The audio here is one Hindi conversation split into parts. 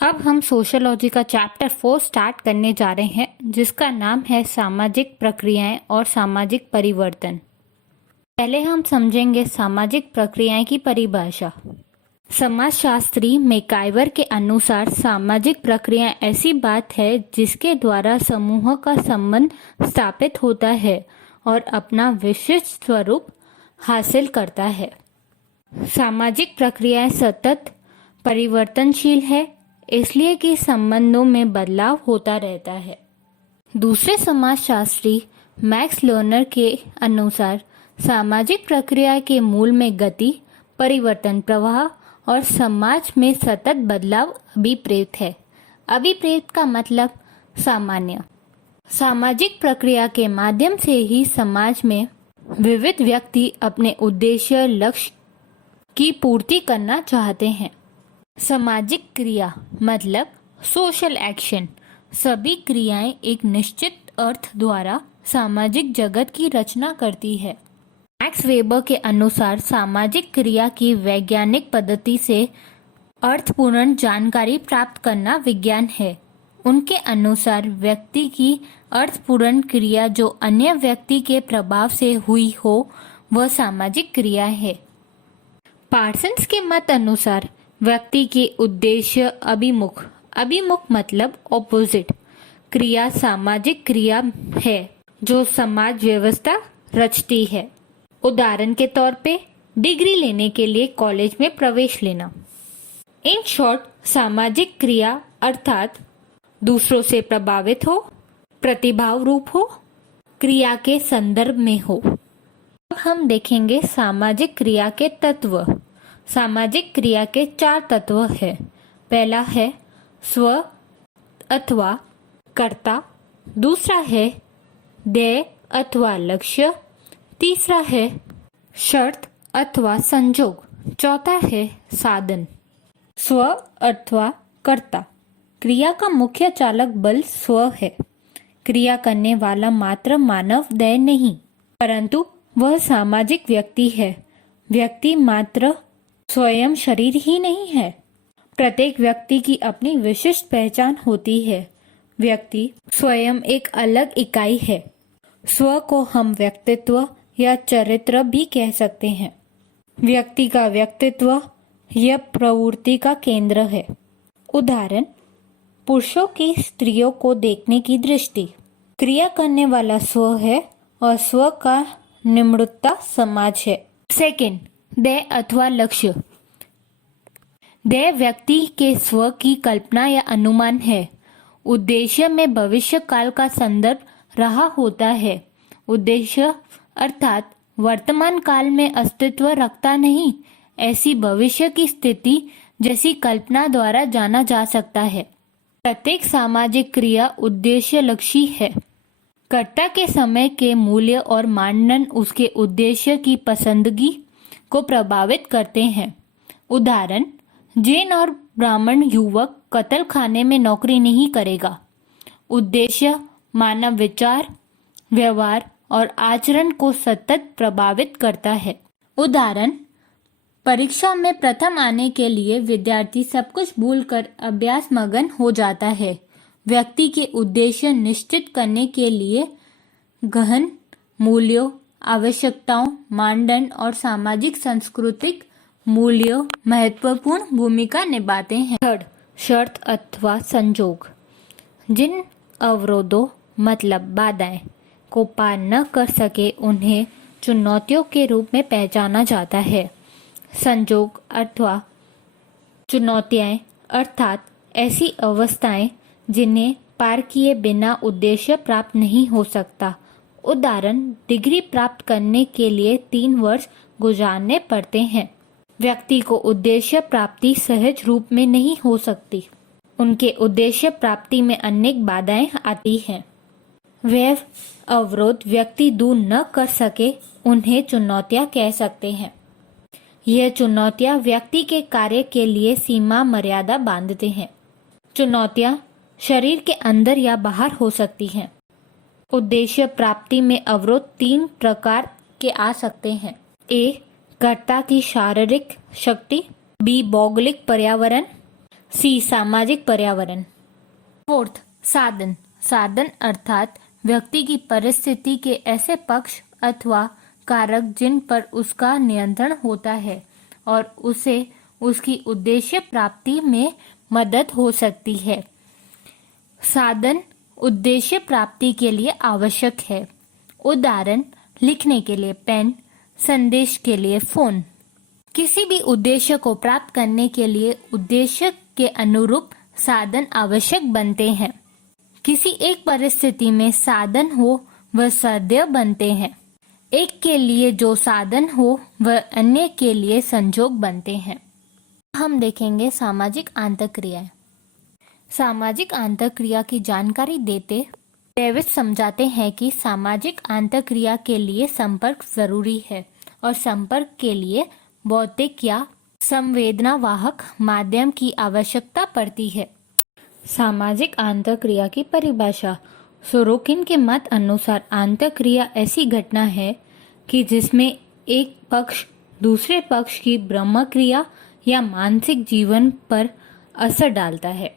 अब हम सोशियोलॉजी का चैप्टर 4 स्टार्ट करने जा रहे हैं, जिसका नाम है सामाजिक प्रक्रियाएं और सामाजिक परिवर्तन। पहले हम समझेंगे सामाजिक प्रक्रियाएं की परिभाषा। समाजशास्त्री मैकाइवर के अनुसार सामाजिक प्रक्रिया ऐसी बात है जिसके द्वारा समूह का संबंध स्थापित होता है और अपना विशिष्ट स्वरूप हासिल करता है। सामाजिक प्रक्रियाएं सतत परिवर्तनशील है, इसलिए कि संबंधों में बदलाव होता रहता है। दूसरे समाजशास्त्री मैक्स लर्नर के अनुसार सामाजिक प्रक्रिया के मूल में गति, परिवर्तन प्रवाह और समाज में सतत बदलाव अभिप्रेत है। अभिप्रेत का मतलब सामान्य। सामाजिक प्रक्रिया के माध्यम से ही समाज में विविध व्यक्ति अपने उद्देश्य लक्ष्य की पूर्ति करना चाहते हैं। सामाजिक क्रिया मतलब सोशल एक्शन। सभी क्रियाएं एक निश्चित अर्थ द्वारा सामाजिक जगत की रचना करती है। मैक्स वेबर के अनुसार सामाजिक क्रिया की वैज्ञानिक पद्धति से अर्थपूर्ण जानकारी प्राप्त करना विज्ञान है। उनके अनुसार व्यक्ति की अर्थपूर्ण क्रिया जो अन्य व्यक्ति के प्रभाव से हुई हो वह सामाजिक क्रिया है। पार्सन्स के मत अनुसार व्यक्ति के उद्देश्य अभिमुख मतलब ऑपोजिट क्रिया सामाजिक क्रिया है जो समाज व्यवस्था रचती है। उदाहरण के तौर पे डिग्री लेने के लिए कॉलेज में प्रवेश लेना। इन शॉर्ट, सामाजिक क्रिया अर्थात दूसरों से प्रभावित हो, प्रतिभाव रूप हो, क्रिया के संदर्भ में हो। अब हम देखेंगे सामाजिक क्रिया के तत्व। सामाजिक क्रिया के 4 तत्व हैं। पहला है स्व अथवा कर्ता, दूसरा है ध्येय अथवा लक्ष्य, तीसरा है शर्त अथवा संजोग, चौथा है साधन। स्व अथवा कर्ता। क्रिया का मुख्य चालक बल स्व है। क्रिया करने वाला मात्र मानव देह नहीं, परंतु वह सामाजिक व्यक्ति है। व्यक्ति मात्र स्वयं शरीर ही नहीं है। प्रत्येक व्यक्ति की अपनी विशिष्ट पहचान होती है। व्यक्ति स्वयं एक अलग इकाई है। स्व को हम व्यक्तित्व या चरित्र भी कह सकते हैं। व्यक्ति का व्यक्तित्व यह प्रवृत्ति का केंद्र है। उदाहरण, पुरुषों की स्त्रियों को देखने की दृष्टि। क्रिया करने वाला स्व है और स्व का निम्नता समाज है। सेकंड, ध्येय अथवा लक्ष्य। ध्येय व्यक्ति के स्व की कल्पना या अनुमान है। उद्देश्य में भविष्य काल का संदर्भ रहा होता है। उद्देश्य अर्थात वर्तमान काल में अस्तित्व रखता नहीं, ऐसी भविष्य की स्थिति जैसी कल्पना द्वारा जाना जा सकता है। प्रत्येक सामाजिक क्रिया उद्देश्य लक्षी है। कर्ता के समय के मूल्य और मानदंड उसके उद्देश्य की पसंदगी को प्रभावित करते हैं। उदाहरण, जैन और ब्राह्मण युवक कत्ल खाने में नौकरी नहीं करेगा। उद्देश्य मानव विचार, व्यवहार और आचरण को सतत प्रभावित करता है। उदाहरण, परीक्षा में प्रथम आने के लिए विद्यार्थी सब कुछ भूलकर अभ्यास मगन हो जाता है। व्यक्ति के उद्देश्य निश्चित करने के लिए गहन मूल्यों, आवश्यकताओं, मानदंड और सामाजिक सांस्कृतिक मूल्यों महत्वपूर्ण भूमिका निभाते हैं। थर्ड, शर्त अथवा संजोग। जिन अवरोधों मतलब बाधाएं को पार न कर सके उन्हें चुनौतियों के रूप में पहचाना जाता है। संजोग अथवा चुनौतियां अर्थात ऐसी अवस्थाएं जिन्हें पार किए बिना उद्देश्य प्राप्त नहीं हो सकता। उदाहरण, डिग्री प्राप्त करने के लिए 3 वर्ष गुजारने पड़ते हैं। व्यक्ति को उद्देश्य प्राप्ति सहज रूप में नहीं हो सकती। उनके उद्देश्य प्राप्ति में अनेक बाधाएं आती हैं। वे अवरोध व्यक्ति दूर न कर सके उन्हें चुनौतियां कह सकते हैं। यह चुनौतियां व्यक्ति के कार्य के लिए सीमा मर्यादा बांधते हैं। चुनौतियां शरीर के अंदर या बाहर हो सकती हैं। उद्देश्य प्राप्ति में अवरोध 3 प्रकार के आ सकते हैं। ए, कर्ता की शारीरिक शक्ति, बी, भौगोलिक पर्यावरण, सी सामाजिक पर्यावरण। फोर्थ, साधन। साधन अर्थात व्यक्ति की परिस्थिति के ऐसे पक्ष अथवा कारक जिन पर उसका नियंत्रण होता है और उसे उसकी उद्देश्य प्राप्ति में मदद हो सकती है। साधन उद्देश्य प्राप्ति के लिए आवश्यक है। उदाहरण, लिखने के लिए पेन, संदेश के लिए फोन। किसी भी उद्देश्य को प्राप्त करने के लिए उद्देश्य के अनुरूप साधन आवश्यक बनते हैं। किसी एक परिस्थिति में साधन हो वह साध्य बनते हैं। एक के लिए जो साधन हो वह अन्य के लिए संजोग बनते हैं। हम देखेंगे सामाजिक आंतरक्रियाएं। सामाजिक आंतरक्रिया की जानकारी देते डेविस समझाते हैं कि सामाजिक आंतरक्रिया के लिए संपर्क जरूरी है और संपर्क के लिए भौतिक या संवेदनावाहक माध्यम की आवश्यकता पड़ती है। सामाजिक आंतरक्रिया की परिभाषा। सोरोकिन के मत अनुसार आंतरक्रिया ऐसी घटना है कि जिसमें एक पक्ष दूसरे पक्ष की ब्रह्मक्रिया या मानसिक जीवन पर असर डालता है।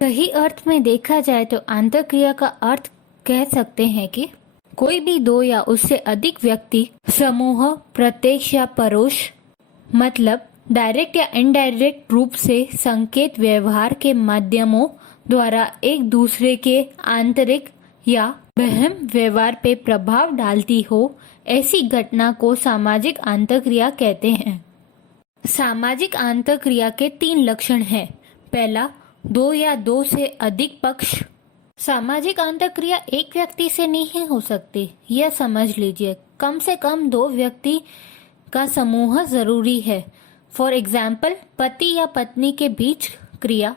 सही अर्थ में देखा जाए तो आंतरक्रिया का अर्थ कह सकते हैं कि कोई भी दो या उससे अधिक व्यक्ति समूह प्रत्यक्ष या परोक्ष मतलब डायरेक्ट या इनडायरेक्ट रूप से संकेत व्यवहार के माध्यमों द्वारा एक दूसरे के आंतरिक या बहम व्यवहार पे प्रभाव डालती हो, ऐसी घटना को सामाजिक आंतरक्रिया कहते हैं। सामाजिक आंतरक्रिया के 3 लक्षण हैं। पहला, दो या दो से अधिक पक्ष। सामाजिक आंतरक्रिया एक व्यक्ति से नहीं हो सकती, यह समझ लीजिए। कम से कम 2 व्यक्ति का समूह जरूरी है। फॉर एग्जाम्पल, पति या पत्नी के बीच क्रिया,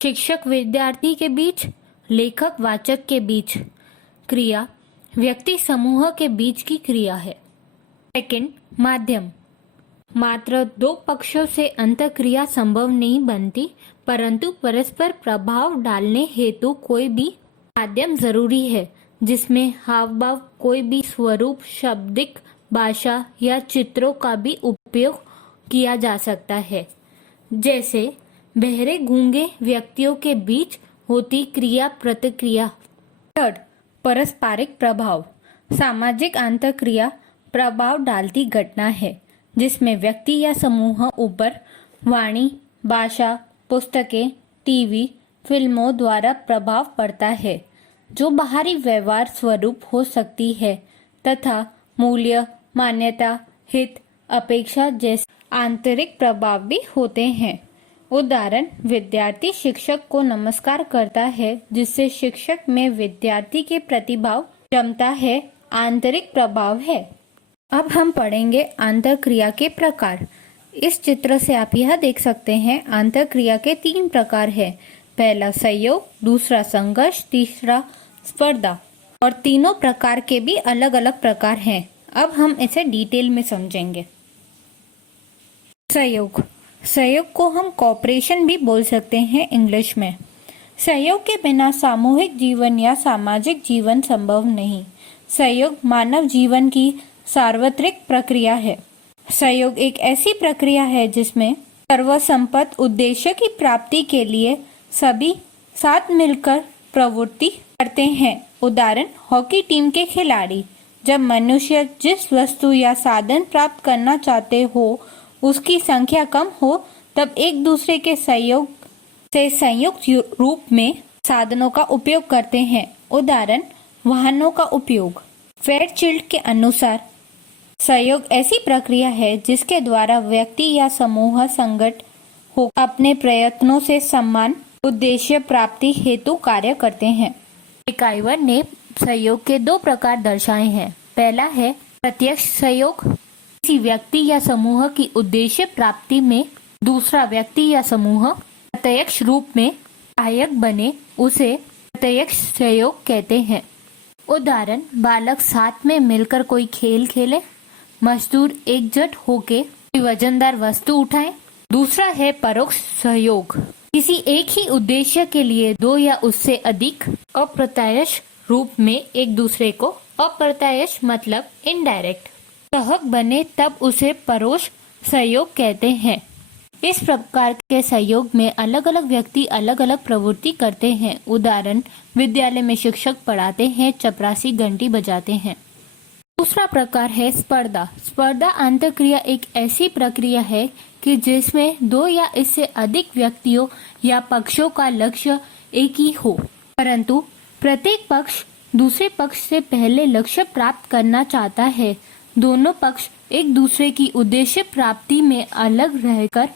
शिक्षक विद्यार्थी के बीच, लेखक वाचक के बीच क्रिया, व्यक्ति समूह के बीच की क्रिया है। सेकंड, माध्यम। मात्र 2 पक्षों से अंतःक्रिया संभव नहीं बनती, परंतु परस्पर प्रभाव डालने हेतु कोई भी माध्यम जरूरी है, जिसमें हाव भाव, कोई भी स्वरूप, शाब्दिक भाषा या चित्रों का भी उपयोग किया जा सकता है, जैसे बहरे गूंगे व्यक्तियों के बीच होती क्रिया प्रतिक्रिया। थर्ड, पारस्परिक प्रभाव। सामाजिक आंतरक्रिया प्रभाव डालती घटना है जिसमें व्यक्ति या समूह ऊपर वाणी, भाषा, पुस्तकें, टीवी, फिल्मों द्वारा प्रभाव पड़ता है, जो बाहरी व्यवहार स्वरूप हो सकती है तथा मूल्य, मान्यता, हित, अपेक्षा जैसे आंतरिक प्रभाव भी होते हैं। उदाहरण, विद्यार्थी शिक्षक को नमस्कार करता है, जिससे शिक्षक में विद्यार्थी के प्रतिभाव जमता है, आंतरिक प्रभाव है। अब हम पढ़ेंगे आंतरक्रिया के प्रकार। इस चित्र से आप यह देख सकते हैं आंतरक्रिया के 3 प्रकार हैं। पहला सहयोग, दूसरा संघर्ष, तीसरा स्पर्धा। और तीनों प्रकार के भी अलग अलग प्रकार हैं। अब हम इसे डिटेल में समझेंगे। सहयोग। सहयोग को हम कोऑपरेशन भी बोल सकते हैं इंग्लिश में। सहयोग के बिना सामूहिक जीवन या सामाजिक जीवन संभव नहीं। सहयोग मानव जीवन की सार्वत्रिक प्रक्रिया है। सहयोग एक ऐसी प्रक्रिया है जिसमें सर्वसम्मत उद्देश्य की प्राप्ति के लिए सभी साथ मिलकर प्रवृत्ति करते हैं। उदाहरण, हॉकी टीम के खिलाड़ी। जब मनुष्य जिस वस्तु या साधन प्राप्त करना चाहते हो उसकी संख्या कम हो, तब एक दूसरे के सहयोग से संयुक्त रूप में साधनों का उपयोग करते हैं। उदाहरण, वाहनों का उपयोग। फेयरचिल्ड के अनुसार सहयोग ऐसी प्रक्रिया है जिसके द्वारा व्यक्ति या समूह संगठन हो अपने प्रयत्नों से समान उद्देश्य प्राप्ति हेतु कार्य करते हैं। इकाईवर ने सहयोग के 2 प्रकार दर्शाए हैं। पहला है प्रत्यक्ष सहयोग, किसी व्यक्ति या समूह की उद्देश्य प्राप्ति में दूसरा व्यक्ति या समूह प्रत्यक्ष रूप में सहायक बने, उसे प्रत्यक्ष सहयोग कहते हैं। उदाहरण, बालक साथ में मिलकर कोई खेल खेले, मजदूर एकजुट होके कोई वजनदार वस्तु उठाएं। दूसरा है परोक्ष सहयोग, किसी एक ही उद्देश्य के लिए 2 या उससे अधिक अप्रत्यक्ष रूप में एक दूसरे को, अप्रत्यक्ष मतलब इनडायरेक्ट, सहक बने, तब उसे परोक्ष सहयोग कहते हैं। इस प्रकार के सहयोग में अलग अलग व्यक्ति अलग अलग प्रवृत्ति करते हैं। उदाहरण, विद्यालय में शिक्षक पढ़ाते हैं, चपरासी घंटी बजाते हैं। दूसरा प्रकार है स्पर्धा। स्पर्धा अंतःक्रिया एक ऐसी प्रक्रिया है कि जिसमें दो या इससे अधिक व्यक्तियों या पक्षों का लक्ष्य एक ही हो, परंतु प्रत्येक पक्ष दूसरे पक्ष से पहले लक्ष्य प्राप्त करना चाहता है। दोनों पक्ष एक दूसरे की उद्देश्य प्राप्ति में अलग रहकर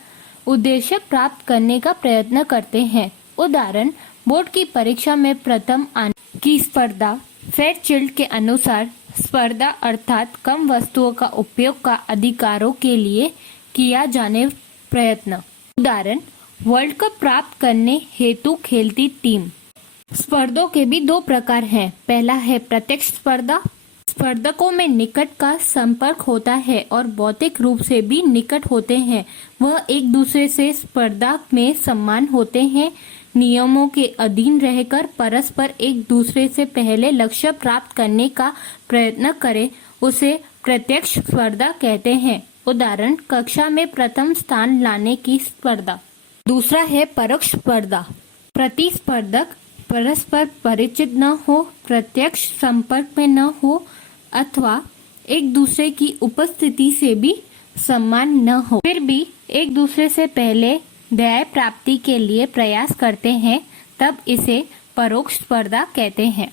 उद्देश्य प्राप्त करने का प्रयत्न करते हैं। उदाहरण, बोर्ड की परीक्षा में प्रथम आने की स्पर्धा। फेयरचिल्ड के अनुसार स्पर्धा अर्थात कम वस्तुओं का उपयोग का अधिकारों के लिए किया जाने प्रयत्न। उदाहरण, वर्ल्ड कप प्राप्त करने हेतु खेलती टीम। स्पर्धों के भी दो प्रकार हैं। पहला है प्रत्यक्ष स्पर्धा। स्पर्धकों में निकट का संपर्क होता है और भौतिक रूप से भी निकट होते हैं। वह एक दूसरे से स्पर्धा में समान होते हैं। नियमों के अधीन रहकर परस्पर एक दूसरे से पहले लक्ष्य प्राप्त करने का प्रयत्न करें, उसे प्रत्यक्ष स्पर्धा कहते हैं। उदाहरण, कक्षा में प्रथम स्थान लाने की स्पर्धा। दूसरा है परोक्ष स्पर्धा। प्रतिस्पर्धक परस्पर परिचित न हो, प्रत्यक्ष संपर्क में न हो अथवा एक दूसरे की उपस्थिति से भी समान न हो, फिर भी एक दूसरे से पहले ध्येय प्राप्ति के लिए प्रयास करते हैं, तब इसे परोक्ष स्पर्धा कहते हैं।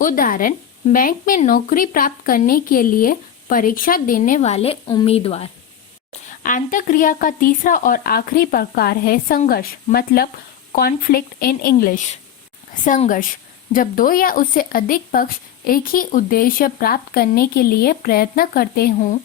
उदाहरण, बैंक में नौकरी प्राप्त करने के लिए परीक्षा देने वाले उम्मीदवार। अंतःक्रिया का तीसरा और आखिरी प्रकार है संघर्ष, मतलब कॉन्फ्लिक्ट इन इंग्लिश। संघर्ष, जब दो या उससे अधिक पक्ष एक ही उद्देश्य प्राप्त करने के लिए प्रयत्न करते हों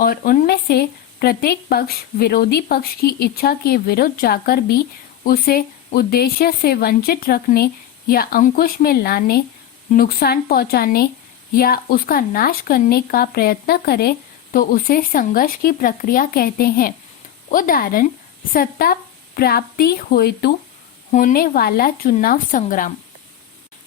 और उनमें से प्रत्येक पक्ष विरोधी पक्ष की इच्छा के विरुद्ध जाकर भी उसे उद्देश्य से वंचित रखने या अंकुश में लाने, नुकसान पहुंचाने या उसका नाश करने का प्रयत्न करे, तो उसे संघर्ष की प्रक्रिया कहते हैं। उदाहरण, सत्ता प्राप्ति हेतु होने वाला चुनाव संग्राम।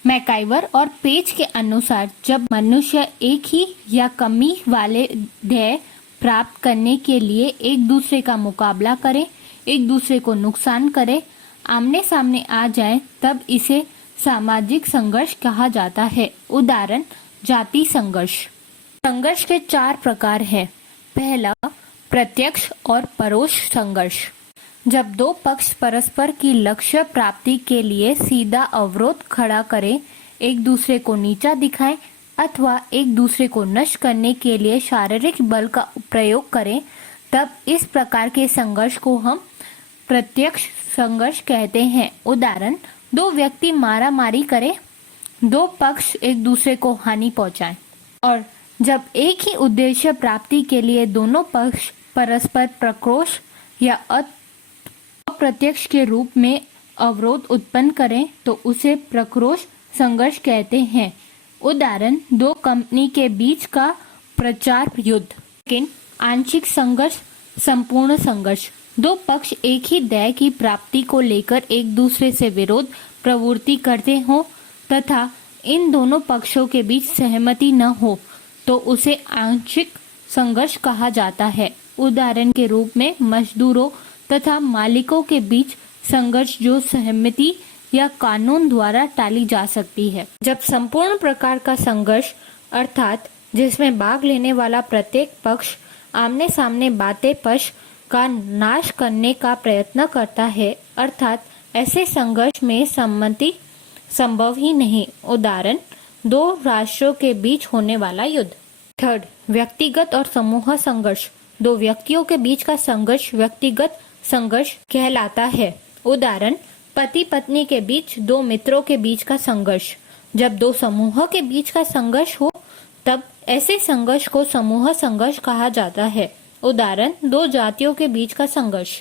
मैकाइवर और पेज के अनुसार जब मनुष्य एक ही या कमी वाले ध्येय प्राप्त करने के लिए एक दूसरे का मुकाबला करे, एक दूसरे को नुकसान करे, आमने सामने आ जाए, तब इसे सामाजिक संघर्ष कहा जाता है। उदाहरण, जाति संघर्ष। संघर्ष के 4 प्रकार हैं। पहला, प्रत्यक्ष और परोक्ष संघर्ष। जब दो पक्ष परस्पर की लक्ष्य प्राप्ति के लिए सीधा अवरोध खड़ा करें, एक दूसरे को नीचा दिखाएं अथवा एक दूसरे को नष्ट करने के लिए शारीरिक बल का प्रयोग करें, तब इस प्रकार के संघर्ष को हम प्रत्यक्ष संघर्ष कहते हैं। उदाहरण, दो व्यक्ति मारामारी करें, दो पक्ष एक दूसरे को हानि पहुंचाएं। और जब एक ही उद्देश्य प्राप्ति के लिए दोनों पक्ष परस्पर प्रक्रोश या अप्रत्यक्ष के रूप में अवरोध उत्पन्न करें, तो उसे प्रक्रोश संघर्ष कहते हैं। उदाहरण, दो कंपनी के बीच का प्रचार युद्ध। लेकिन आंशिक संघर्ष, संपूर्ण संघर्ष। दो पक्ष एक ही ध्येय की प्राप्ति को लेकर एक दूसरे से विरोध प्रवृत्ति करते हो तथा इन दोनों पक्षों के बीच सहमति न हो, तो उसे आंशिक संघर्ष कहा जाता है। उदाहरण के रूप में मजदूरों तथा मालिकों के बीच संघर्ष जो सहमति या कानून द्वारा टाली जा सकती है। जब संपूर्ण प्रकार का संघर्ष अर्थात जिसमें भाग लेने वाला प्रत्येक पक्ष आमने सामने बातें पक्ष का नाश करने का प्रयत्न करता है, अर्थात ऐसे संघर्ष में सम्मति संभव ही नहीं। उदाहरण, दो राष्ट्रों के बीच होने वाला युद्ध। थर्ड, व्यक्तिगत और समूह संघर्ष। दो व्यक्तियों के बीच का संघर्ष व्यक्तिगत संघर्ष कहलाता है। उदाहरण, पति पत्नी के बीच, दो मित्रों के बीच का संघर्ष। जब दो समूह के बीच का संघर्ष हो, तब ऐसे संघर्ष को समूह संघर्ष कहा जाता है। उदाहरण, दो जातियों के बीच का संघर्ष।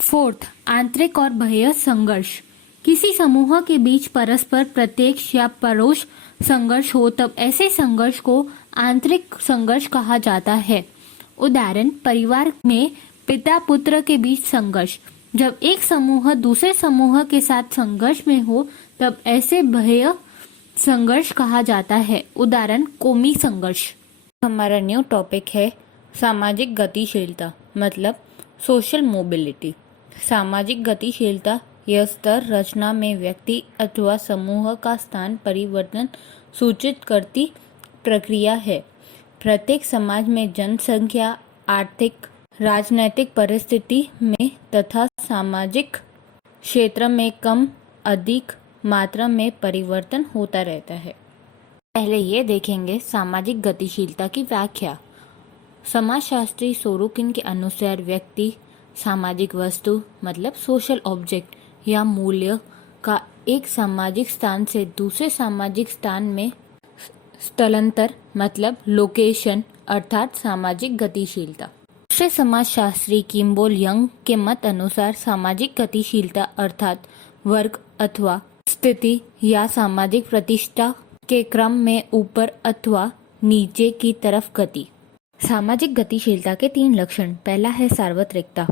फोर्थ, आंतरिक और बाह्य संघर्ष। किसी समूह के बीच परस्पर प्रत्यक्ष या परोक्ष संघर्ष हो, तब ऐसे संघर्ष को आंतरिक संघर्ष कहा जाता है। उदाहरण, परिवार में पिता पुत्र के बीच संघर्ष। जब एक समूह दूसरे समूह के साथ संघर्ष में हो, तब ऐसे बाह्य संघर्ष कहा जाता है। उदाहरण, कौमी संघर्ष। हमारा न्यू टॉपिक है सामाजिक गतिशीलता, मतलब सोशल मोबिलिटी सामाजिक गतिशीलता यह स्तर रचना में व्यक्ति अथवा समूह का स्थान परिवर्तन सूचित करती प्रक्रिया है। प्रत्येक समाज में जनसंख्या, आर्थिक, राजनैतिक परिस्थिति में तथा सामाजिक क्षेत्र में कम अधिक मात्रा में परिवर्तन होता रहता है। पहले ये देखेंगे सामाजिक गतिशीलता की व्याख्या। समाजशास्त्री सोरोकिन के अनुसार व्यक्ति सामाजिक वस्तु मतलब सोशल ऑब्जेक्ट या मूल्य का एक सामाजिक स्थान से दूसरे सामाजिक स्थान में स्थलांतर मतलब लोकेशन अर्थात सामाजिक गतिशीलता। दूसरे समाजशास्त्री किम्बोल यंग के मत अनुसार सामाजिक गतिशीलता अर्थात वर्ग अथवा स्थिति या सामाजिक प्रतिष्ठा के क्रम में ऊपर अथवा नीचे की तरफ गति। सामाजिक गतिशीलता के 3 लक्षण। पहला है सार्वत्रिकता।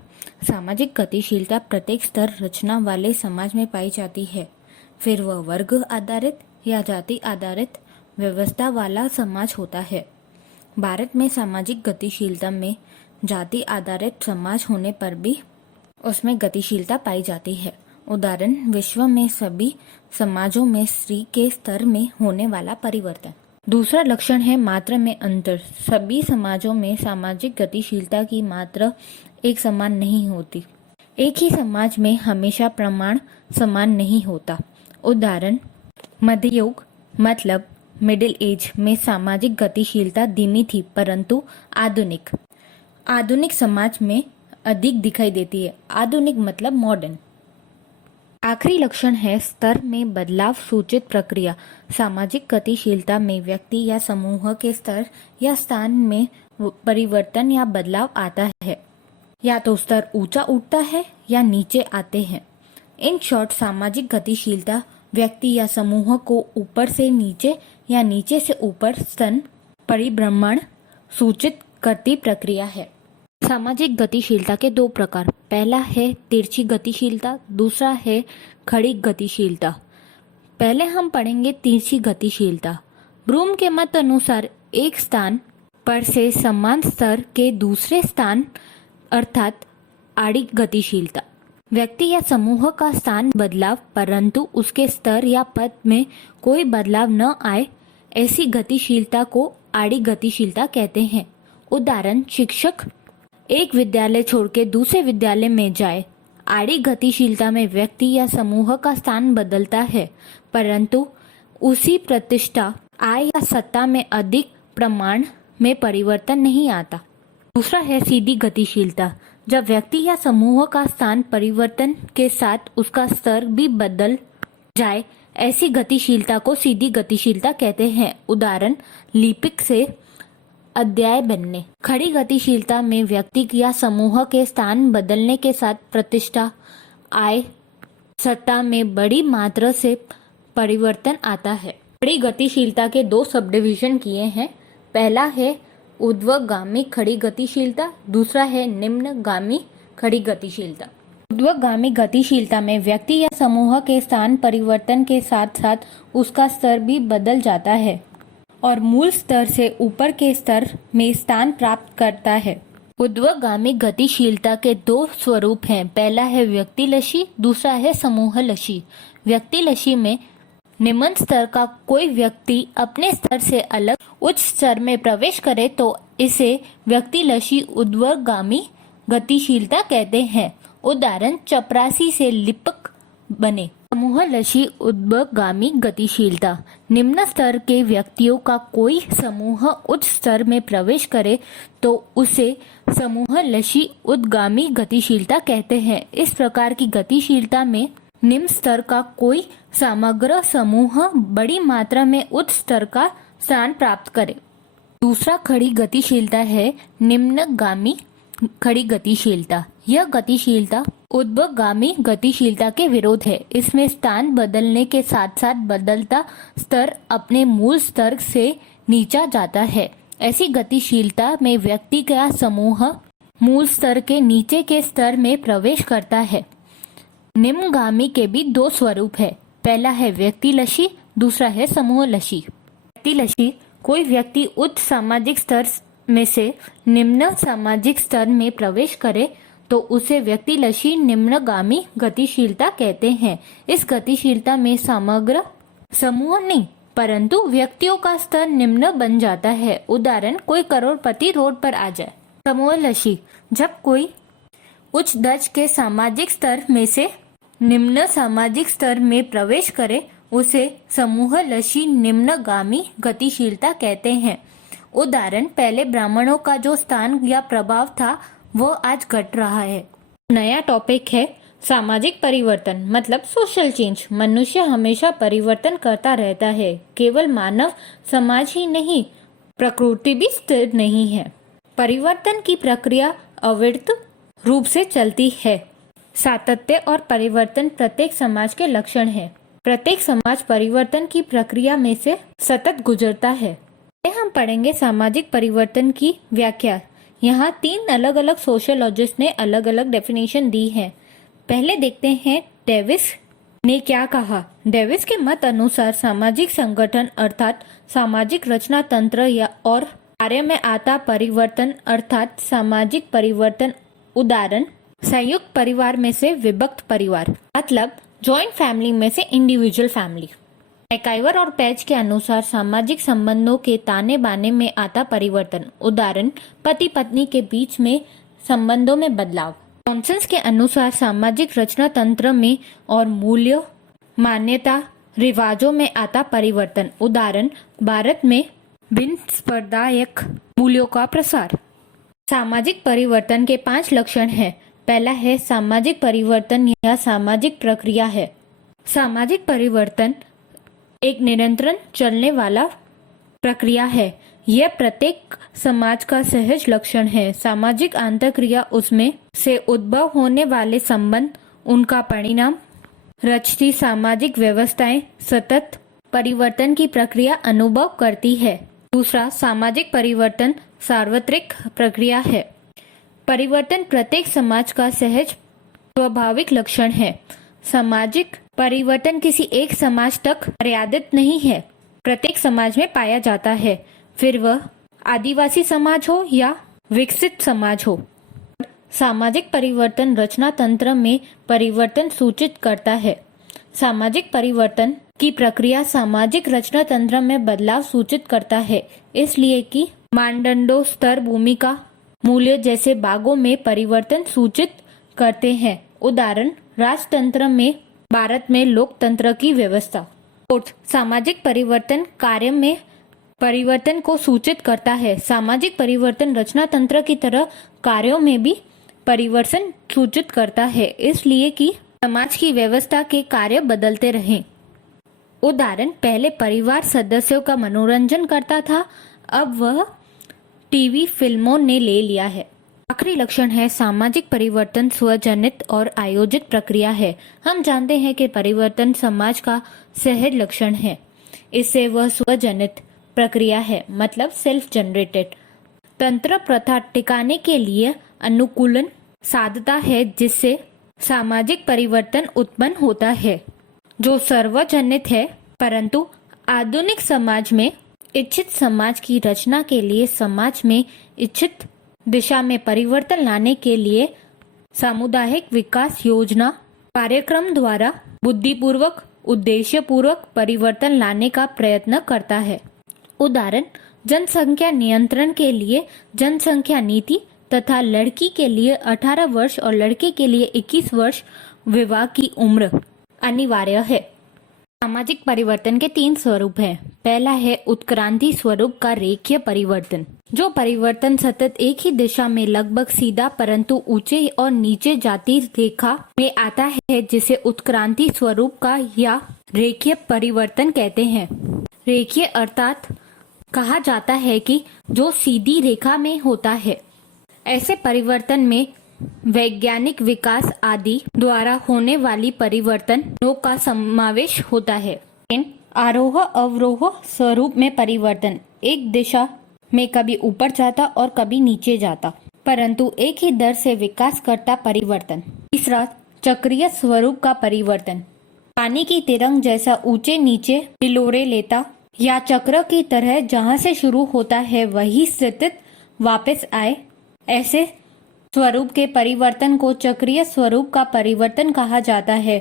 सामाजिक गतिशीलता प्रत्येक स्तर रचना वाले समाज में पाई जाती है, फिर वह वर्ग आधारित या जाति आधारित व्यवस्था वाला समाज होता है। भारत में सामाजिक गतिशीलता में जाति आधारित समाज होने पर भी उसमें गतिशीलता पाई जाती है। उदाहरण, विश्व में सभी समाजों में स्त्री के स्तर में होने वाला परिवर्तन। दूसरा लक्षण है मात्रा में अंतर। सभी समाजों में सामाजिक गतिशीलता की मात्रा एक समान नहीं होती। एक ही समाज में हमेशा प्रमाण समान नहीं होता। उदाहरण, मध्ययुग मतलब मिडिल एज में सामाजिक गतिशीलता धीमी थी, परंतु आधुनिक समाज में अधिक दिखाई देती है। आधुनिक मतलब मॉडर्न। आखिरी लक्षण है स्तर में बदलाव सूचित प्रक्रिया। सामाजिक गतिशीलता में व्यक्ति या समूह के स्तर या स्थान में परिवर्तन या बदलाव आता है। या तो स्तर ऊंचा उठता है या नीचे आते हैं। इन शॉर्ट, सामाजिक गतिशीलता व्यक्ति या समूह को ऊपर से नीचे या नीचे से ऊपर स्तन परिभ्रमण सूचित करती प्रक्रिया है। सामाजिक गतिशीलता के 2 प्रकार। पहला है तिरछी गतिशीलता, दूसरा है खड़ी गतिशीलता। पहले हम पढ़ेंगे तिरछी गतिशीलता। ब्रूम के मत अनुसार एक स्थान पर से समान स्तर के दूसरे स्थान अर्थात आड़ी गतिशीलता। व्यक्ति या समूह का स्थान बदलाव परंतु उसके स्तर या पद में कोई बदलाव न आए, ऐसी गतिशीलता को आड़ी गतिशीलता कहते हैं। उदाहरण, शिक्षक एक विद्यालय छोड़ के दूसरे विद्यालय में जाए। आड़ी गतिशीलता में व्यक्ति या समूह का स्थान बदलता है परंतु उसी प्रतिष्ठा, आय या सत्ता में अधिक प्रमाण में परिवर्तन नहीं आता। दूसरा है सीधी गतिशीलता। जब व्यक्ति या समूह का स्थान परिवर्तन के साथ उसका स्तर भी बदल जाए, ऐसी गतिशीलता को सीधी गतिशीलता कहते हैं। उदाहरण, लिपिक से अध्याय बनने। खड़ी गतिशीलता में व्यक्ति या समूह के स्थान बदलने के साथ प्रतिष्ठा, आय, सत्ता में बड़ी मात्रा से परिवर्तन आता है। खड़ी गतिशीलता के 2 सब डिवीजन किए हैं। पहला है ऊर्ध्वगामी खड़ी गतिशीलता, दूसरा है निम्नगामी खड़ी गतिशीलता। ऊर्ध्वगामी गतिशीलता में व्यक्ति या समूह के स्थान परिवर्तन के साथ साथ उसका स्तर भी बदल जाता है और मूल स्तर से ऊपर के स्तर में स्थान प्राप्त करता है। ऊर्ध्वगामी गतिशीलता के 2 स्वरूप हैं। पहला है व्यक्तिलक्षी, दूसरा है समूहलक्षी। व्यक्तिलक्षी में निम्न स्तर का कोई व्यक्ति अपने स्तर से अलग उच्च स्तर में प्रवेश करे तो इसे व्यक्तिलक्षी ऊर्ध्वगामी गतिशीलता कहते हैं। उदाहरण, चपरासी से लिपिक बने। समूहलक्षी ऊर्ध्वगामी गतिशीलता, निम्न स्तर के व्यक्तियों का कोई समूह उच्च स्तर में प्रवेश करे तो उसे समूहलक्षी ऊर्ध्वगामी गतिशीलता कहते हैं। इस प्रकार की गतिशीलता में निम्न स्तर का कोई समग्र समूह बड़ी मात्रा में उच्च स्तर का स्थान प्राप्त करे। दूसरा खड़ी गतिशीलता है निम्नगामी खड़ी गतिशीलता। यह गतिशीलता ऊर्ध्वगामी गतिशीलता के विरोध है। इसमें स्थान बदलने के साथ साथ बदलता स्तर अपने मूल स्तर से नीचा जाता है। ऐसी गतिशीलता में व्यक्ति का समूह मूल स्तर के नीचे के स्तर में प्रवेश करता है। निम्नगामी के भी 2 स्वरूप है। पहला है व्यक्तिलक्षी, दूसरा है समूहलक्षी। व्यक्तिलक्षी, कोई व्यक्ति उच्च सामाजिक स्तर में से निम्न सामाजिक स्तर में प्रवेश करे तो उसे व्यक्तिलक्षी निम्नगामी गतिशीलता कहते हैं। इस गतिशीलता में समग्र समूह नहीं परंतु व्यक्तियों का स्तर निम्न बन जाता है। उदाहरण, कोई करोड़पति रोड पर आ जाए। समूहलक्षी, जब कोई उच्च दर्ज के सामाजिक स्तर में से निम्न सामाजिक स्तर में प्रवेश करे उसे समूहलक्षी निम्नगामी गतिशीलता कहते हैं। उदाहरण, पहले ब्राह्मणों का जो स्थान या प्रभाव था वो आज घट रहा है। नया टॉपिक है सामाजिक परिवर्तन, मतलब सोशल चेंज। मनुष्य हमेशा परिवर्तन करता रहता है। केवल मानव समाज ही नहीं, प्रकृति भी स्थिर नहीं है। परिवर्तन की प्रक्रिया अविरत रूप से चलती है। सातत्य और परिवर्तन प्रत्येक समाज के लक्षण है। प्रत्येक समाज परिवर्तन की प्रक्रिया में से सतत गुजरता है। हम पढ़ेंगे सामाजिक परिवर्तन की व्याख्या। यहाँ 3 अलग अलग सोशियोलॉजिस्ट ने अलग अलग डेफिनेशन दी है। पहले देखते हैं डेविस ने क्या कहा। डेविस के मत अनुसार सामाजिक संगठन अर्थात सामाजिक रचना तंत्र या और कार्य में आता परिवर्तन अर्थात सामाजिक परिवर्तन। उदाहरण, संयुक्त परिवार में से विभक्त परिवार, मतलब जॉइंट फैमिली में से इंडिविजुअल फैमिली। मैकाइवर और पैच के अनुसार सामाजिक संबंधों के ताने बाने में आता परिवर्तन। उदाहरण, पति पत्नी के बीच में संबंधों में बदलाव। जॉनसन के अनुसार सामाजिक रचना तंत्र में और मूल्य मान्यता रिवाजों में आता परिवर्तन। उदाहरण, भारत में बिन स्पर्धायक मूल्यों का प्रसार। सामाजिक परिवर्तन के 5 लक्षण हैं। पहला है सामाजिक परिवर्तन या सामाजिक प्रक्रिया है। सामाजिक परिवर्तन एक निरंतर चलने वाला प्रक्रिया है। यह प्रत्येक समाज का सहज लक्षण है। सामाजिक आंतरक्रिया उसमें से उद्भव होने वाले संबंध, उनका परिणाम, रचती सामाजिक व्यवस्थाएं सतत परिवर्तन की प्रक्रिया अनुभव करती है। दूसरा, सामाजिक परिवर्तन सार्वत्रिक प्रक्रिया है। परिवर्तन प्रत्येक समाज का सहज स्वाभाविक लक्षण है। सामाजिक परिवर्तन किसी एक समाज तक मर्यादित नहीं है, प्रत्येक समाज में पाया जाता है, फिर वह आदिवासी समाज हो या विकसित समाज हो। सामाजिक परिवर्तन रचना तंत्र में परिवर्तन सूचित करता है। सामाजिक परिवर्तन की प्रक्रिया सामाजिक रचना तंत्र में बदलाव सूचित करता है, इसलिए कि मानदंडों, स्तर, भूमिका, मूल्य जैसे भागों में परिवर्तन सूचित करते हैं। उदाहरण, राजतंत्र में भारत में लोकतंत्र की व्यवस्था। सामाजिक परिवर्तन कार्य में परिवर्तन को सूचित करता है। सामाजिक परिवर्तन रचना तंत्र की तरह कार्यों में भी परिवर्तन सूचित करता है, इसलिए कि समाज की व्यवस्था के कार्य बदलते रहें। उदाहरण, पहले परिवार सदस्यों का मनोरंजन करता था, अब वह टीवी फिल्मों ने ले लिया है। आखिरी लक्षण है सामाजिक परिवर्तन स्वजनित और आयोजित प्रक्रिया है। हम जानते हैं कि परिवर्तन समाज का सहज लक्षण है, इससे वह स्वजनित प्रक्रिया है, मतलब सेल्फ जनरेटेड। तंत्र प्रथा टिकाने के लिए अनुकूलन साधता है, जिससे सामाजिक परिवर्तन उत्पन्न होता है जो सर्वजनित है। परंतु आधुनिक समाज में इच्छित समाज की रचना के लिए समाज में इच्छित दिशा में परिवर्तन लाने के लिए सामुदायिक विकास योजना कार्यक्रम द्वारा बुद्धिपूर्वक, उद्देश्यपूर्वक परिवर्तन लाने का प्रयत्न करता है। उदाहरण, जनसंख्या नियंत्रण के लिए जनसंख्या नीति तथा लड़की के लिए 18 वर्ष और लड़के के लिए 21 वर्ष विवाह की उम्र अनिवार्य है। सामाजिक परिवर्तन के 3 स्वरूप हैं। पहला है उत्क्रांति स्वरूप का रेखीय परिवर्तन, जो परिवर्तन सतत एक ही दिशा में लगभग सीधा परंतु ऊंचे और नीचे जाती रेखा में आता है, जिसे उत्क्रांति स्वरूप का या रेखीय परिवर्तन कहते हैं। रेखीय अर्थात कहा जाता है कि जो सीधी रेखा में होता है। ऐसे परिवर्तन में वैज्ञानिक विकास आदि द्वारा होने वाली परिवर्तनों का समावेश होता है। आरोह अवरोह स्वरूप में परिवर्तन एक दिशा में कभी ऊपर जाता और कभी नीचे जाता, परंतु एक ही दर से विकास करता परिवर्तन। तीसरा, चक्रीय स्वरूप का परिवर्तन पानी की तिरंग जैसा ऊंचे नीचे हिलोरे लेता या चक्र की तरह जहां से शुरू होता है वही स्थित वापस आए। ऐसे स्वरूप के परिवर्तन को चक्रीय स्वरूप का परिवर्तन कहा जाता है।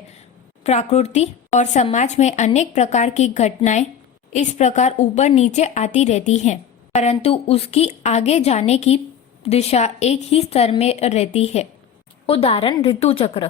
प्रकृति और समाज में अनेक प्रकार की घटनाएं इस प्रकार ऊपर नीचे आती रहती हैं, परंतु उसकी आगे जाने की दिशा एक ही स्तर में रहती है। उदाहरण ऋतु चक्र।